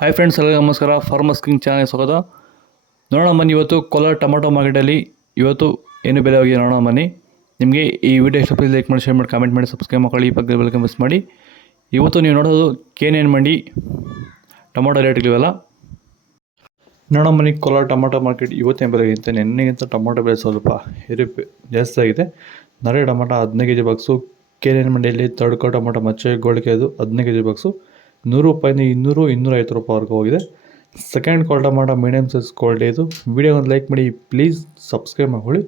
Hi friends, ಎಲ್ಲರಿಗೂ ನಮಸ್ಕಾರ. Farmers king channel ಸ್ವಾಗತ. ನೋಡೋಣ ಬನ್ನಿ, ಇವತ್ತು ಕೋಲಾರ ಟೊಮಾಟೊ ಮಾರ್ಕೆಟಲ್ಲಿ ಇವತ್ತು ಏನು ಬೆಲೆ ಹೋಗಿದೆ ನೋಡೋಣ ಬನ್ನಿ. ನಿಮಗೆ ಈ ವಿಡಿಯೋ ಇಷ್ಟ ಪ್ಲೀಸ್ ಲೈಕ್ ಮಾಡಿ, ಶೇರ್ ಮಾಡಿ, ಕಾಮೆಂಟ್ ಮಾಡಿ, ಸಬ್ಸ್ಕ್ರೈಬ್ ಮಾಡಿ, ಈ ಪಕ್ಕದ ಬೆಲ್ ಮಿಸ್ ಮಾಡಿ. ಇವತ್ತು ನೀವು ನೋಡೋದು KNN ಮಂಡಿ ಟೊಮಾಟೊ ರೇಟ್ಗಳಿವೆಲ್ಲ ನೋಡೋಣ ಬನ್ನಿ. ಕೋಲಾರ ಟೊಮಾಟೊ ಮಾರ್ಕೆಟ್ ಇವತ್ತೇನು ಬೆಲೆಗಿಂತ ನೆನ್ನೆಗಿಂತ ಟೊಮಾಟೊ ಬೆಲೆ ಸ್ವಲ್ಪ ಜಾಸ್ತಿ ಆಗಿದೆ. ನರೆ ಟೊಮಾಟೊ 15 kg ಬಾಕ್ಸು. KNN ಮಂಡಿಯಲ್ಲಿ ತಡ್ಕೋ ಟೊಮಾಟೊ ಮಚ್ಚೆ ಗೋಳಿಕೆ ಅದು 15 kg ಬಾಕ್ಸು 100 ರೂಪಾಯಿಂದ 200-250 ರೂಪಾಯಿವರೆಗೂ ಹೋಗಿದೆ. ಸೆಕೆಂಡ್ ಕ್ವಾಲ್ ಟೊಮಾಟೊ ಮೀಡಿಯಮ್ ಸೈಜ್ ಕ್ವಾಲಿಟಿ ಇದು. ವಿಡಿಯೋ ಒಂದು ಲೈಕ್ ಮಾಡಿ, ಪ್ಲೀಸ್ ಸಬ್ಸ್ಕ್ರೈಬ್ ಮಾಡ್ಕೊಳ್ಳಿ.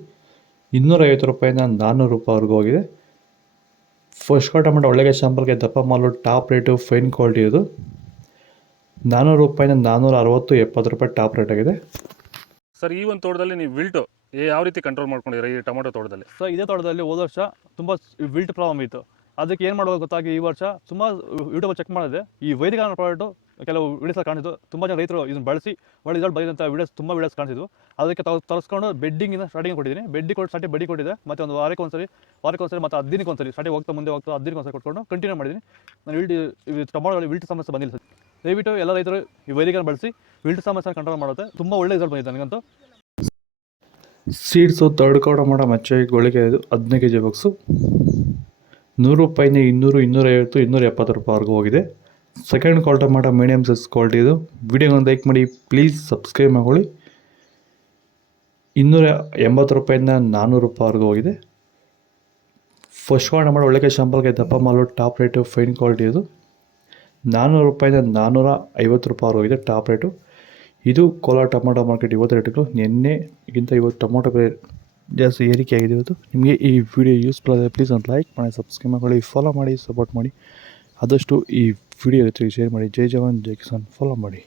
250 ರೂಪಾಯಿಂದ 400 ರೂಪಾಯಿವರೆಗೂ ಹೋಗಿದೆ. ಫಸ್ಟ್ ಕ್ವಾಲ್ ಟೊಮಾಟೊ ಒಳ್ಳೆಗೆ ಶಾಂಪಲ್ಗೆ ದಪ್ಪ ಮಾಲು ಟಾಪ್ ರೇಟು ಫೈನ್ ಕ್ವಾಲಿಟಿ ಇದು. 400 ರೂಪಾಯಿಂದ 460-70 ರೂಪಾಯಿ ಟಾಪ್ ರೇಟ್ ಆಗಿದೆ. ಸರ್, ಈ ಒಂದು ತೋಟದಲ್ಲಿ ನೀವು ವಿಲ್ಟು ಯಾವ ರೀತಿ ಕಂಟ್ರೋಲ್ ಮಾಡ್ಕೊಂಡಿದ್ದೀರಾ ಈ ಟೊಮಾಟೊ ತೋಟದಲ್ಲಿ? ಸರ್, ಇದೇ ತೋಟದಲ್ಲಿ ಹೋದ ವರ್ಷ ತುಂಬ ವಿಲ್ಟ್ ಪ್ರಾಬ್ಲಮ್ ಇತ್ತು. ಅದಕ್ಕೆ ಏನು ಮಾಡೋದು ಗೊತ್ತಾಗಿ ಈ ವರ್ಷ ಸುಮಾರು ಯೂಟ್ಯೂಬ್ ಚೆಕ್ ಮಾಡಿದೆ. ಈ ವೈದಿಕ ಪ್ರಾಡಕ್ಟು ಕೆಲವು ವೀಡಿಯೋಸ್ ಕಾಣಿಸಿದ್ದು. ತುಂಬ ಜನ ರೈತರು ಇದನ್ನು ಬಳಸಿ ಒಳ್ಳೆ ರಿಸಲ್ಟ್ ಬಂದಿದ್ದಂಥ ವೀಡಿಯೋಸ್ ಕಾಣಿಸಿದ್ವು. ಅದಕ್ಕೆ ತರಿಸ್ಕೊಂಡು ಬೆಡ್ಡಿಂಗಿಂದ ಸ್ಟಾರ್ಟಿಂಗ್ ಕೊಟ್ಟಿದ್ದೀನಿ. ಬೆಡ್ಡಿ ಕೊಟ್ಟು ಸ್ಟಾರ್ಟಿಂಗ್ ಬಡ್ಡಿ ಕೊಟ್ಟಿದ್ದೆ. ಮತ್ತು ಒಂದು ವಾರಕ್ಕೆ ಒಂದ್ಸರಿ ಮತ್ತು 10 ದಿನಕ್ಕೆ ಒಂದ್ಸರಿ ಸ್ಟಾರ್ಟಿಂಗ್ ಮುಂದೆ 10 ದಿನಕ್ಕೆ ಒಂದ್ಸರಿ ಕೊಟ್ಕೊಂಡು ಕಂಟಿನ್ಯೂ ಮಾಡಿದ್ದೀನಿ. ನಾನು ಟೊಮಾಟೋದಲ್ಲಿ ವಿಲ್ಟ್ ಸಮಸ್ಯೆ ಬಂದಿಲ್ಲ ಸರ್. ದಯವಿಟ್ಟು ಎಲ್ಲ ರೈತರು ಈ ವೈದಿಕನ ಬಳಸಿ ವಿಲ್ಟ್ ಸಮಸ್ಯೆ ಕಂಟ್ರೋಲ್ ಮಾಡುತ್ತೆ. ತುಂಬ ಒಳ್ಳೆ ರಿಸಲ್ಟ್ ಬಂದಿದೆ ನನಗಂತೂ. ಸೀಡ್ಸು ತಡ್ಕೋ ಟೊಮಾಟೊ ಮಚ್ಚೆ ಗೋಳಿಕೆ ಇದು 15 kg ಬಾಕ್ಸು 100 ರೂಪಾಯಿಂದ 200-250-270 ರೂಪಾಯಿವರೆಗೂ ಹೋಗಿದೆ. ಸೆಕೆಂಡ್ ಕ್ವಾಲ್ ಟೊಮಾಟೊ ಮೀಡಿಯಮ್ ಸೈಜ್ ಕ್ವಾಲಿಟಿ ಇದು. ವಿಡಿಯೋ ಒಂದು ಲೈಕ್ ಮಾಡಿ, ಪ್ಲೀಸ್ ಸಬ್ಸ್ಕ್ರೈಬ್ ಮಾಡ್ಕೊಳ್ಳಿ. 280 ರೂಪಾಯಿಂದ 400 ರೂಪಾಯಿವರೆಗೂ ಹೋಗಿದೆ. ಫಸ್ಟ್ ಕ್ವಾಲ್ ಟೊಮಾಟೊ ಒಳ್ಳೆಗೆ ಶಾಂಪಲ್ಗೆ ದಪ್ಪ ಮಾಲು ಟಾಪ್ ರೇಟು ಫೈನ್ ಕ್ವಾಲಿಟಿ ಇದು. 400 ರೂಪಾಯಿಂದ 450 ರೂಪಾಯಿವರೆಗೂ ಹೋಗಿದೆ ಟಾಪ್ ರೇಟು. ಇದು ಕೋಲಾರ ಟೊಮಾಟೊ ಮಾರ್ಕೆಟ್ ಇವತ್ತು ರೇಟುಗಳು. ನಿನ್ನೆಗಿಂತ ಇವತ್ತು ಟೊಮಾಟೊ ಬೆಲೆ ಜಾಸ್ತಿ ಏರಿಕೆ ಆಗಿದೆ ಇವತ್ತು. ನಿಮಗೆ ಈ ವಿಡಿಯೋ ಯೂಸ್ಫುಲ್ ಆದರೆ ಪ್ಲೀಸ್ ಒಂದು ಲೈಕ್ ಮಾಡಿ, ಸಬ್ಸ್ಕ್ರೈಬ್ ಮಾಡ್ಕೊಳ್ಳಿ, ಫಾಲೋ ಮಾಡಿ, ಸಪೋರ್ಟ್ ಮಾಡಿ. ಆದಷ್ಟು ಈ ವಿಡಿಯೋ ಜೊತೆಗೆ ಶೇರ್ ಮಾಡಿ. ಜೈ ಜವಾನ್ ಜೈ ಕಿಸಾನ್. ಫಾಲೋ ಮಾಡಿ.